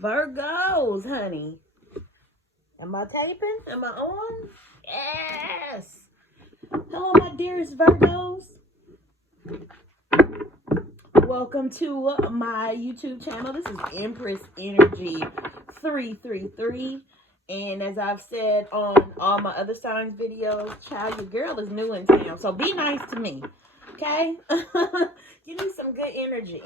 Virgos, honey. Am I taping? Am I on? Yes. Hello, my dearest Virgos. Welcome to my YouTube channel. This is Empress Energy 333. And as I've said on all my other signs videos, child, your girl is new in town. So be nice to me. Okay? Give me some good energy.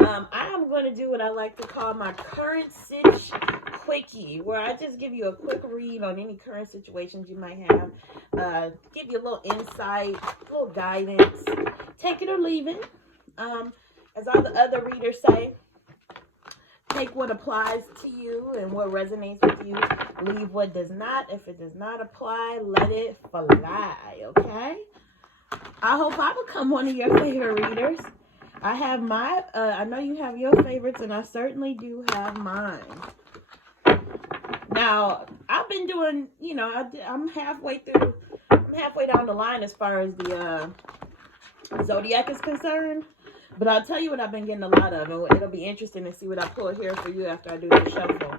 I am going to do what I like to call my current Sitch Quickie, where I just give you a quick read on any current situations you might have. Give you a little insight, a little guidance. Take it or leave it. As all the other readers say, take what applies to you and what resonates with you. Leave what does not. If it does not apply, let it fly, okay? I hope I become one of your favorite readers. I have my, I know you have your favorites, and I certainly do have mine. Now, I've been doing, you know, I'm halfway down the line as far as the zodiac is concerned. But I'll tell you what I've been getting a lot of, and it'll be interesting to see what I pull here for you after I do the shuffle.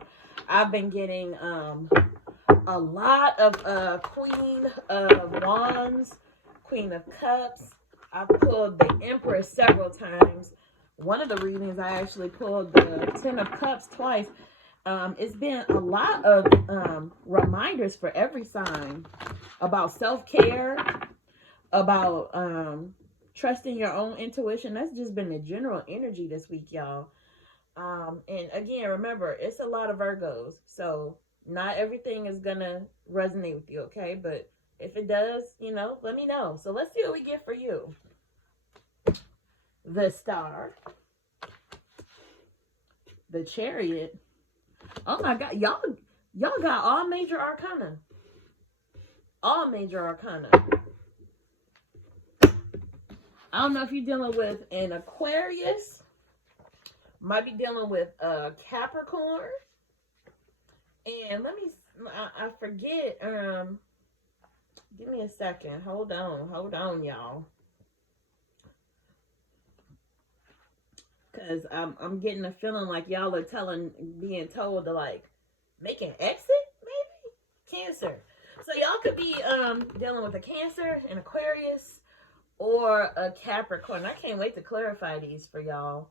I've been getting a lot of Queen of Wands, Queen of Cups. I've pulled the Empress several times. One of the readings, I actually pulled the Ten of Cups twice. It's been a lot of reminders for every sign about self-care, about trusting your own intuition. That's just been the general energy this week, y'all. And again, remember, it's a lot of Virgos. So not everything is going to resonate with you, okay? But if it does, you know, let me know. So let's see what we get for you. The Star. The Chariot. Oh my God. Y'all got all major arcana. All major arcana. I don't know if you're dealing with an Aquarius. Might be dealing with a Capricorn. And let me, I forget, give me a second. Hold on, y'all. Because I'm getting a feeling like y'all are being told to, like, make an exit, maybe? Cancer. So y'all could be dealing with a Cancer, an Aquarius, or a Capricorn. I can't wait to clarify these for y'all.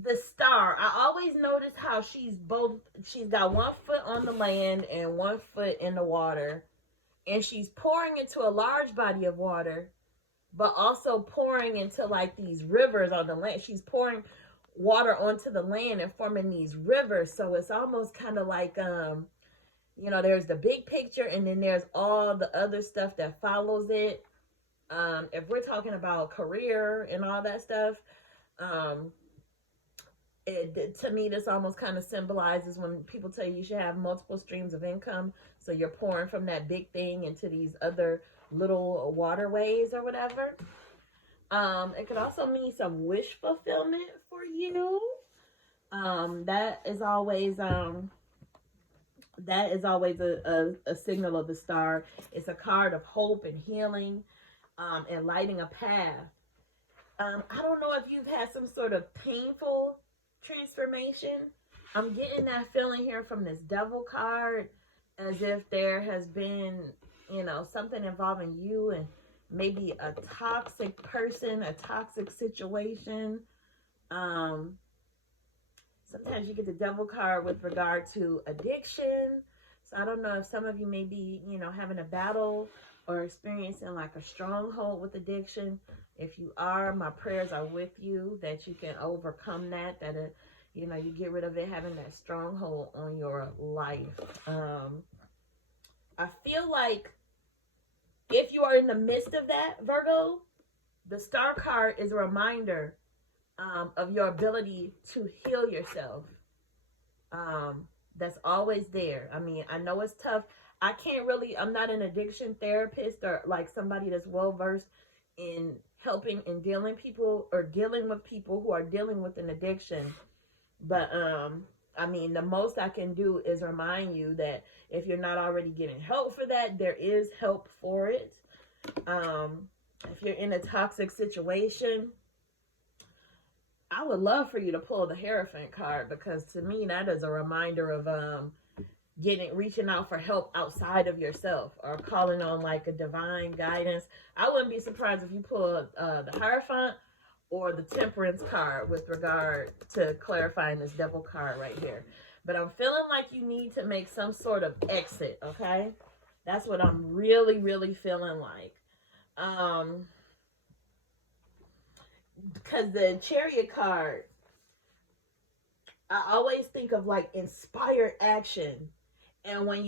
The Star. I always notice how she's got 1 foot on the land and 1 foot in the water. And she's pouring into a large body of water, but also pouring into like these rivers on the land. She's pouring water onto the land and forming these rivers. So it's almost kind of like, you know, there's the big picture and then there's all the other stuff that follows it. If we're talking about career and all that stuff, to me, this almost kind of symbolizes when people tell you should have multiple streams of income. So you're pouring from that big thing into these other little waterways or whatever. It could also mean some wish fulfillment for you. That is always a signal of the Star. It's a card of hope and healing, and lighting a path. I don't know if you've had some sort of painful transformation. I'm getting that feeling here from this Devil card, as if there has been, you know, something involving you and maybe a toxic person, a toxic situation. Sometimes you get the Devil card with regard to addiction. So I don't know if some of you may be, you know, having a battle or experiencing like a stronghold with addiction. If you are, my prayers are with you that you can overcome that, you know, you get rid of it, having that stronghold on your life. I feel like if you are in the midst of that, Virgo, the Star card is a reminder of your ability to heal yourself. That's always there. I mean, I know it's tough. I'm not an addiction therapist or like somebody that's well-versed in helping and dealing with people who are dealing with an addiction. But, I mean, the most I can do is remind you that if you're not already getting help for that, there is help for it. If you're in a toxic situation, I would love for you to pull the Hierophant card, because to me that is a reminder of reaching out for help outside of yourself, or calling on like a divine guidance. I wouldn't be surprised if you pull the Hierophant or the Temperance card with regard to clarifying this Devil card right here. But I'm feeling like you need to make some sort of exit, okay? That's what I'm really, really feeling like. Because the Chariot card, I always think of like inspired action. And when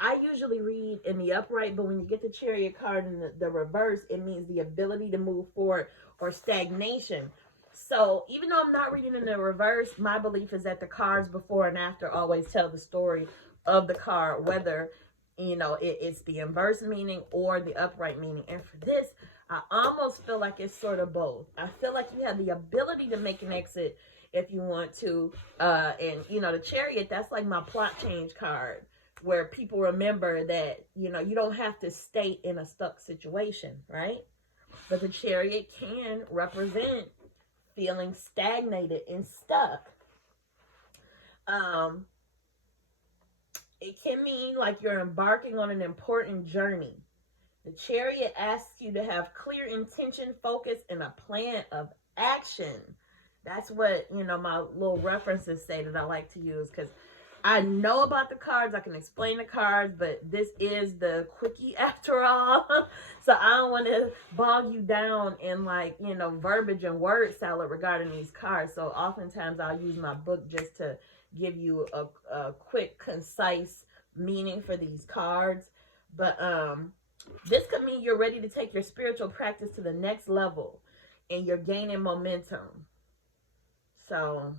I usually read in the upright, but when you get the Chariot card in the reverse, it means the ability to move forward or stagnation. So even though I'm not reading in the reverse, my belief is that the cards before and after always tell the story of the card, whether, you know, it's the inverse meaning or the upright meaning. And for this, I almost feel like it's sort of both. I feel like you have the ability to make an exit if you want to. And, you know, the Chariot, that's like my plot change card, where people remember that, you know, you don't have to stay in a stuck situation, right? But the Chariot can represent feeling stagnated and stuck. It can mean like you're embarking on an important journey. The Chariot asks you to have clear intention, focus, and a plan of action. That's what, you know, my little references say that I like to use, because I know about the cards. I can explain the cards, but this is the Quickie after all. So I don't want to bog you down in like, you know, verbiage and word salad regarding these cards. So oftentimes I'll use my book just to give you a quick, concise meaning for these cards. But this could mean you're ready to take your spiritual practice to the next level and you're gaining momentum. So,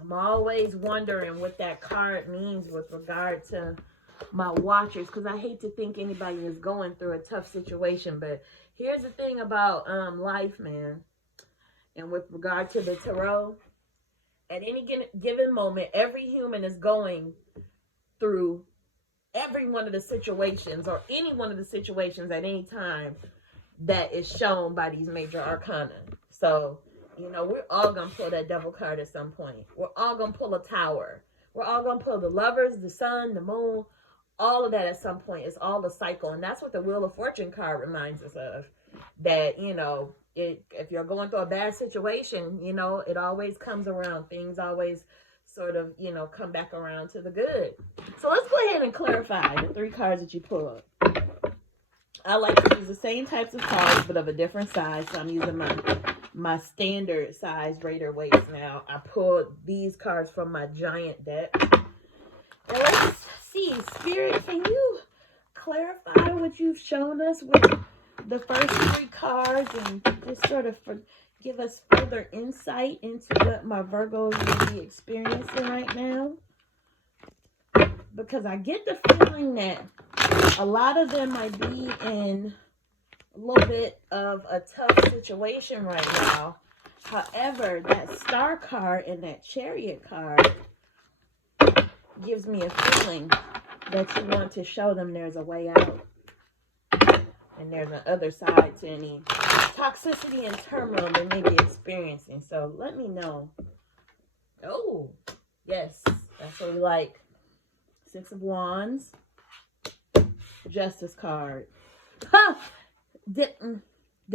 I'm always wondering what that card means with regard to my watchers, because I hate to think anybody is going through a tough situation. But here's the thing about life, man, and with regard to the tarot, at any given moment, every human is going through every one of the situations, or any one of the situations at any time that is shown by these major arcana. So, you know, we're all going to pull that Devil card at some point. We're all going to pull a Tower. We're all going to pull the Lovers, the Sun, the Moon. All of that at some point. It's all a cycle. And that's what the Wheel of Fortune card reminds us of. That, you know, if you're going through a bad situation, you know, it always comes around. Things always sort of, you know, come back around to the good. So let's go ahead and clarify the 3 cards that you pulled. I like to use the same types of cards, but of a different size. So I'm using my standard size Raider weights now. I pulled these cards from my giant deck. And let's see, Spirit, can you clarify what you've shown us with the first 3 cards, and just sort of give us further insight into what my Virgos will be experiencing right now? Because I get the feeling that a lot of them might be in a little bit of a tough situation right now. However, that Star card and that Chariot card gives me a feeling that you want to show them there's a way out. And there's an other side to any toxicity and turmoil they may be experiencing. So let me know. Oh, yes. That's what we like. 6 of Wands. Justice card. Huh! Did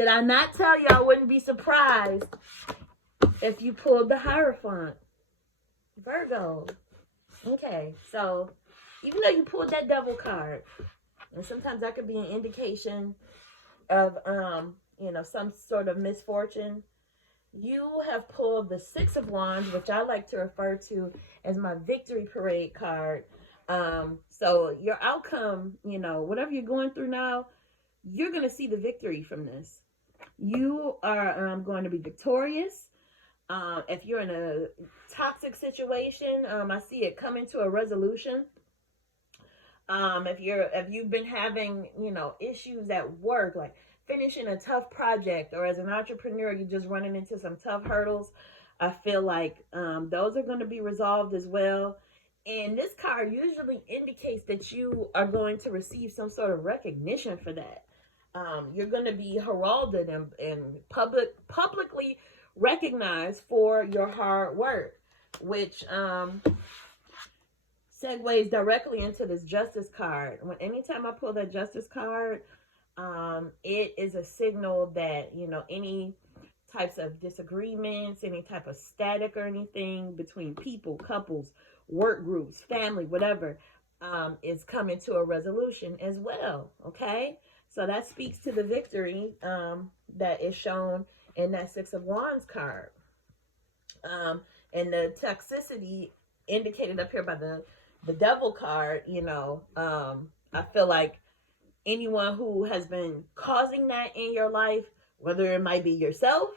I not tell you I wouldn't be surprised if you pulled the Hierophant? Virgo. Okay, so even though you pulled that Devil card, and sometimes that could be an indication of, you know, some sort of misfortune, you have pulled the 6 of Wands, which I like to refer to as my victory parade card. So your outcome, you know, whatever you're going through now, you're going to see the victory from this. You are going to be victorious. If you're in a toxic situation, I see it coming to a resolution. If you've been having, you know, issues at work, like finishing a tough project, or as an entrepreneur, you're just running into some tough hurdles, I feel like those are going to be resolved as well. And this card usually indicates that you are going to receive some sort of recognition for that. You're going to be heralded and publicly recognized for your hard work, which segues directly into this justice card. Anytime I pull that justice card, it is a signal that, you know, any types of disagreements, any type of static or anything between people, couples, work groups, family, whatever, is coming to a resolution as well. Okay, so that speaks to the victory that is shown in that Six of Wands card, and the toxicity indicated up here by the Devil card. You know, I feel like anyone who has been causing that in your life, whether it might be yourself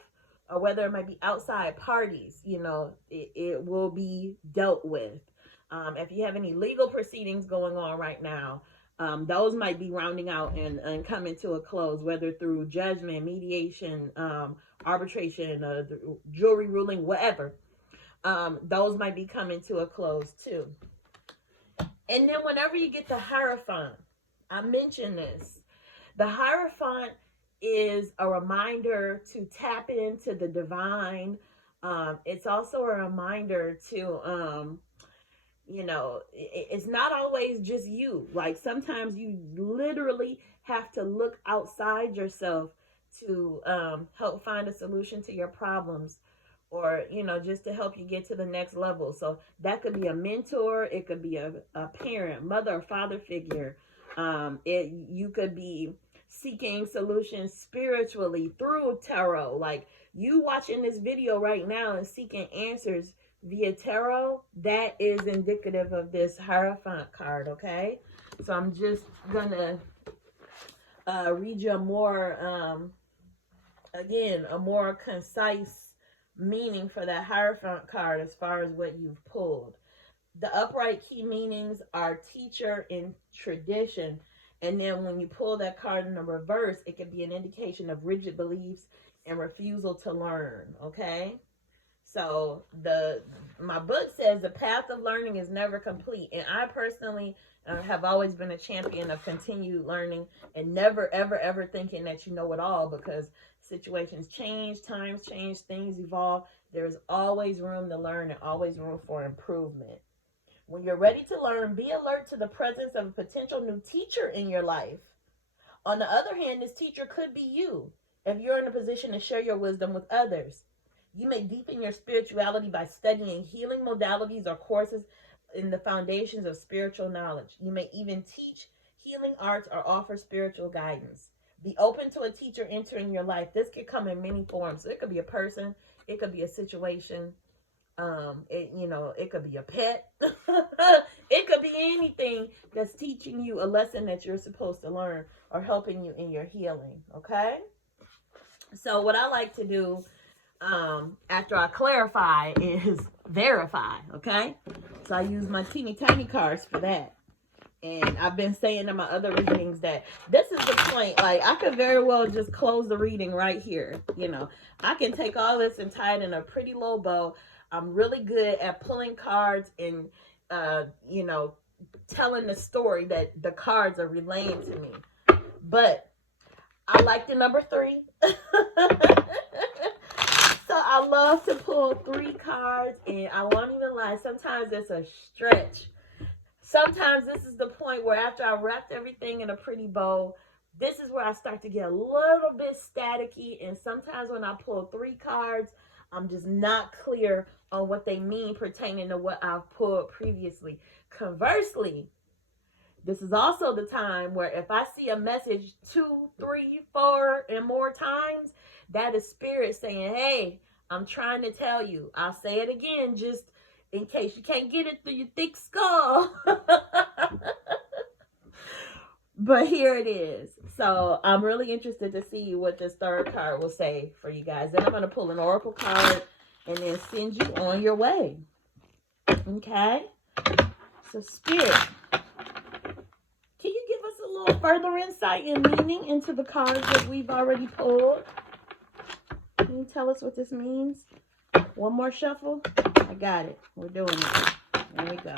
or whether it might be outside parties, you know, it will be dealt with. If you have any legal proceedings going on right now, those might be rounding out and coming to a close, whether through judgment, mediation, arbitration, jury ruling, whatever. Those might be coming to a close too. And then whenever you get the Hierophant, I mentioned this. The Hierophant is a reminder to tap into the divine. It's also a reminder to, you know, it's not always just you. Like sometimes you literally have to look outside yourself to help find a solution to your problems, or, you know, just to help you get to the next level. So that could be a mentor. It could be a parent, mother or father figure. You could be seeking solutions spiritually through tarot. Like you watching this video right now and seeking answers via tarot, that is indicative of this Hierophant card. Okay, so I'm just gonna read you a more again, a more concise meaning for that Hierophant card as far as what you've pulled. The upright key meanings are teacher and tradition. And then when you pull that card in the reverse, it can be an indication of rigid beliefs and refusal to learn. Okay? So my book says the path of learning is never complete. And I personally have always been a champion of continued learning and never, ever, ever thinking that you know it all, because situations change, times change, things evolve. There's always room to learn and always room for improvement. When you're ready to learn, be alert to the presence of a potential new teacher in your life. On the other hand, this teacher could be you if you're in a position to share your wisdom with others. You may deepen your spirituality by studying healing modalities or courses in the foundations of spiritual knowledge. You may even teach healing arts or offer spiritual guidance. Be open to a teacher entering your life. This could come in many forms. It could be a person. It could be a situation. It could be a pet. It could be anything that's teaching you a lesson that you're supposed to learn or helping you in your healing. Okay? So what I like to do after I clarify is verify. Okay? So I use my teeny tiny cards for that. And I've been saying in my other readings that this is the point. Like, I could very well just close the reading right here. You know, I can take all this and tie it in a pretty low bow. I'm really good at pulling cards and, telling the story that the cards are relaying to me. But I like the number 3. So I love to pull 3 cards, and I won't even lie. Sometimes it's a stretch. Sometimes this is the point where after I wrapped everything in a pretty bow, this is where I start to get a little bit staticky. And sometimes when I pull 3 cards, I'm just not clear on what they mean pertaining to what I've pulled previously. Conversely, this is also the time where if I see a message 2, 3, 4, and more times, that is spirit saying, hey, I'm trying to tell you. I'll say it again, just in case you can't get it through your thick skull. But here it is. So I'm really interested to see what this 3rd card will say for you guys. Then I'm going to pull an oracle card and then send you on your way. Okay? So Spirit, can you give us a little further insight and meaning into the cards that we've already pulled? Can you tell us what this means? One more shuffle? I got it. We're doing it. There we go.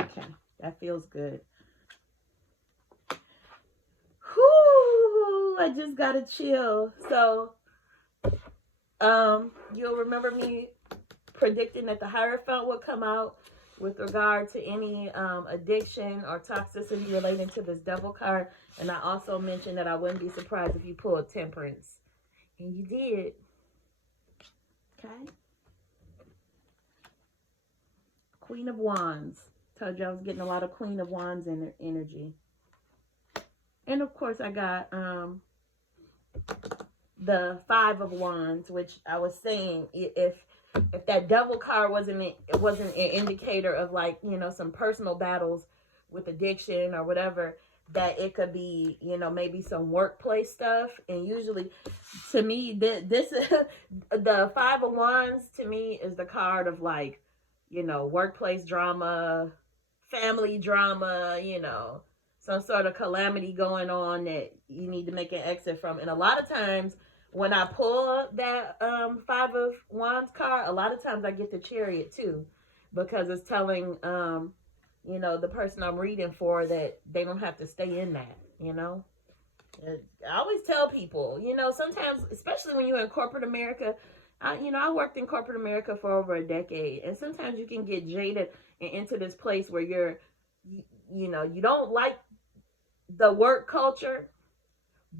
Okay. That feels good. Whoo! I just got to chill. So, you'll remember me predicting that the Hierophant would come out with regard to any addiction or toxicity relating to this devil card. And I also mentioned that I wouldn't be surprised if you pulled Temperance. And you did. Okay. Queen of Wands. Told you I was getting a lot of Queen of Wands in energy. And of course I got the Five of Wands, which I was saying if that devil card wasn't an indicator of, like, you know, some personal battles with addiction or whatever, that it could be, you know, maybe some workplace stuff. And usually to me, this the Five of Wands to me is the card of, like, you know, workplace drama, family drama, you know, some sort of calamity going on that you need to make an exit from. And a lot of times when I pull that Five of Wands card, a lot of times I get the Chariot too, because it's telling, you know, the person I'm reading for that they don't have to stay in that, you know. I always tell people, you know, sometimes, especially when you're in corporate America, I worked in corporate America for over a decade, and sometimes you can get jaded and into this place where you know, you don't like the work culture,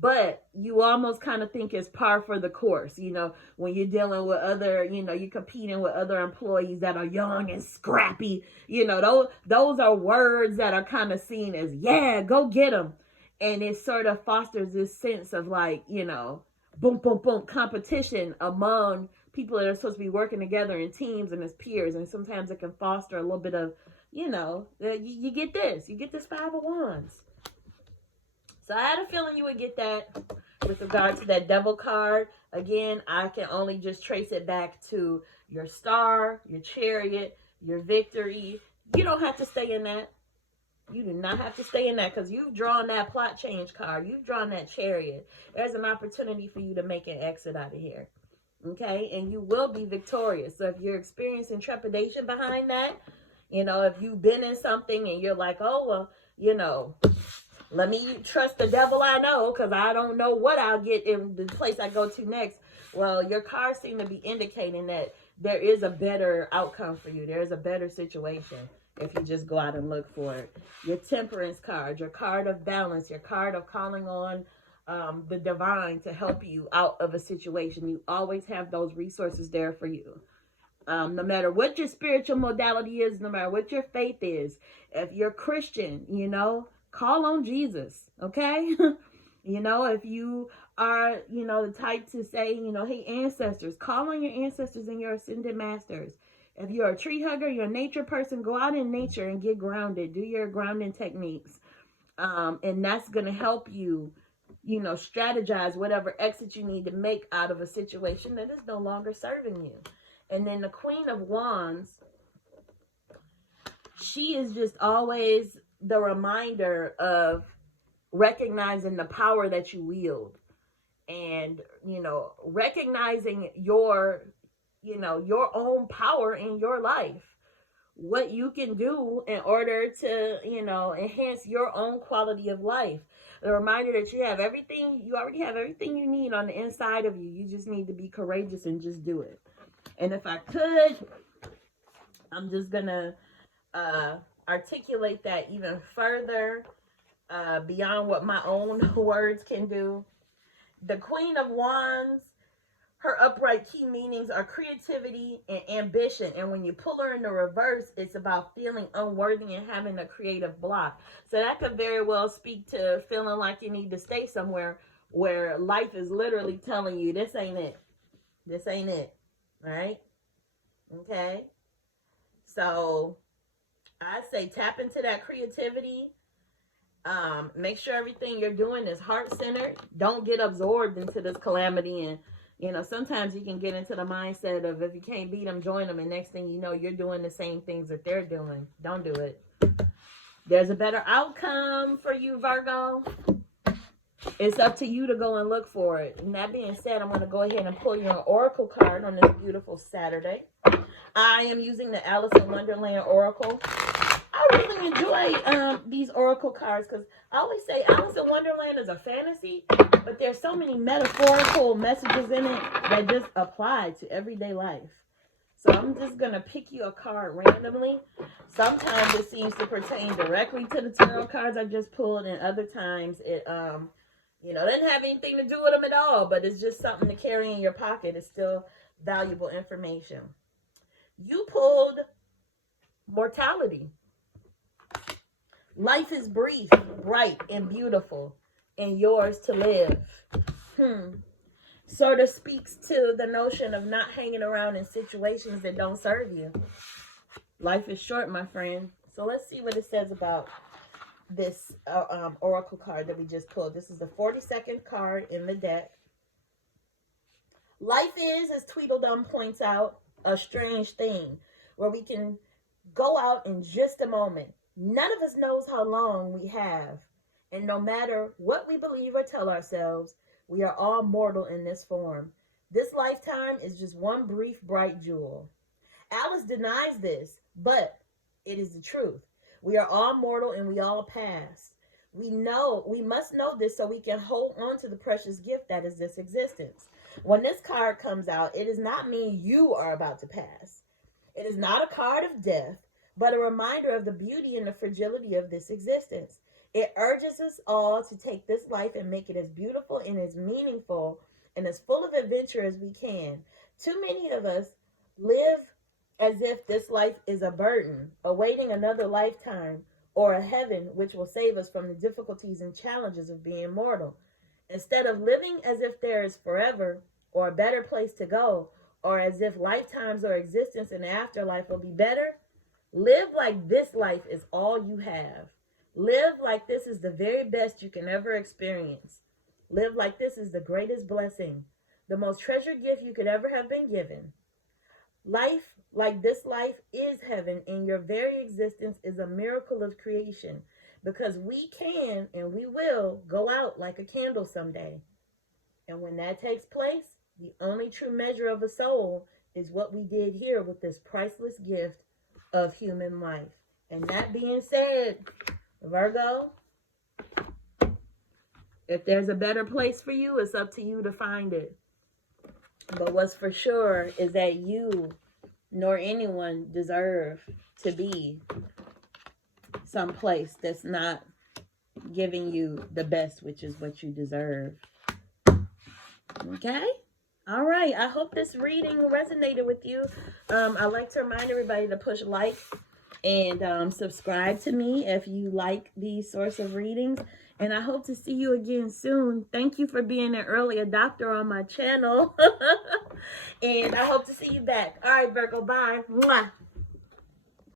but you almost kind of think it's par for the course, you know, when you're dealing with other, you know, you're competing with other employees that are young and scrappy, you know, those are words that are kind of seen as, yeah, go get them. And it sort of fosters this sense of, like, you know, boom, boom, boom, competition among people that are supposed to be working together in teams and as peers. And sometimes it can foster a little bit of, you know, you get this Five of Wands. So I had a feeling you would get that with regard to that devil card. Again, I can only just trace it back to your Star, your Chariot, your Victory. You don't have to stay in that. You do not have to stay in that, because you've drawn that plot change card. You've drawn that Chariot. There's an opportunity for you to make an exit out of here. Okay? And you will be victorious. So if you're experiencing trepidation behind that, you know, if you've been in something and you're like, oh, well, you know, let me trust the devil I know, because I don't know what I'll get in the place I go to next. Well, your cards seem to be indicating that there is a better outcome for you. There is a better situation if you just go out and look for it. Your Temperance card, your card of balance, your card of calling on the divine to help you out of a situation. You always have those resources there for you. No matter what your spiritual modality is, no matter what your faith is, if you're Christian, you know, call on Jesus, okay? You know, if you are, you know, the type to say, you know, hey, ancestors, call on your ancestors and your ascended masters. If you're a tree hugger, you're a nature person, go out in nature and get grounded. Do your grounding techniques. And that's going to help you, you know, strategize whatever exit you need to make out of a situation that is no longer serving you. And then the Queen of Wands, she is just always the reminder of recognizing the power that you wield, and, you know, recognizing your, you know, your own power in your life, what you can do in order to, you know, enhance your own quality of life. The reminder that you have everything, you already have everything you need on the inside of you. You just need to be courageous and just do it. And if I could, I'm just gonna articulate that even further, beyond what my own words can do. The Queen of Wands, her upright key meanings are creativity and ambition. And when you pull her in the reverse, it's about feeling unworthy and having a creative block. So that could very well speak to feeling like you need to stay somewhere where life is literally telling you, this ain't it. This ain't it. Right? Okay? So I say tap into that creativity. Make sure everything you're doing is heart-centered. Don't get absorbed into this calamity. And, you know, sometimes you can get into the mindset of, if you can't beat them, join them. And next thing you know, you're doing the same things that they're doing. Don't do it. There's a better outcome for you, Virgo. It's up to you to go and look for it. And that being said, I'm going to go ahead and pull you an oracle card on this beautiful Saturday. I am using the Alice in Wonderland Oracle. I really enjoy these oracle cards because I always say Alice in Wonderland is a fantasy, but there's so many metaphorical messages in it that just apply to everyday life. So I'm just going to pick you a card randomly. Sometimes it seems to pertain directly to the tarot cards I just pulled, and other times it doesn't have anything to do with them at all, but it's just something to carry in your pocket. It's still valuable information. You pulled mortality. Life is brief, bright, and beautiful, and yours to live. Sort of speaks to the notion of not hanging around in situations that don't serve you. Life is short, my friend. So let's see what it says about this oracle card that we just pulled. This is the 42nd card in the deck. Life is, as Tweedledum points out, a strange thing where we can go out in just a moment. None of us knows how long we have. And no matter what we believe or tell ourselves, we are all mortal in this form. This lifetime is just one brief, bright jewel. Alice denies this, but it is the truth. We are all mortal and we all pass. We must know this so we can hold on to the precious gift that is this existence. When this card comes out, it does not mean you are about to pass. It is not a card of death, but a reminder of the beauty and the fragility of this existence. It urges us all to take this life and make it as beautiful and as meaningful and as full of adventure as we can. Too many of us live as if this life is a burden, awaiting another lifetime or a heaven which will save us from the difficulties and challenges of being mortal. Instead of living as if there is forever or a better place to go, or as if lifetimes or existence in the afterlife will be better, live like this life is all you have. Live like this is the very best you can ever experience. Live like this is the greatest blessing, the most treasured gift you could ever have been given. Life like this life is heaven, and your very existence is a miracle of creation, because we can and we will go out like a candle someday. And when that takes place, the only true measure of a soul is what we did here with this priceless gift of human life. And that being said, Virgo, if there's a better place for you, it's up to you to find it. But what's for sure is that you nor anyone deserve to be someplace that's not giving you the best, which is what you deserve. Okay? All right. I hope this reading resonated with you. I like to remind everybody to push like and subscribe to me if you like these sorts of readings. And I hope to see you again soon. Thank you for being an early adopter on my channel. And I hope to see you back. All right, Virgo. Bye. Mwah.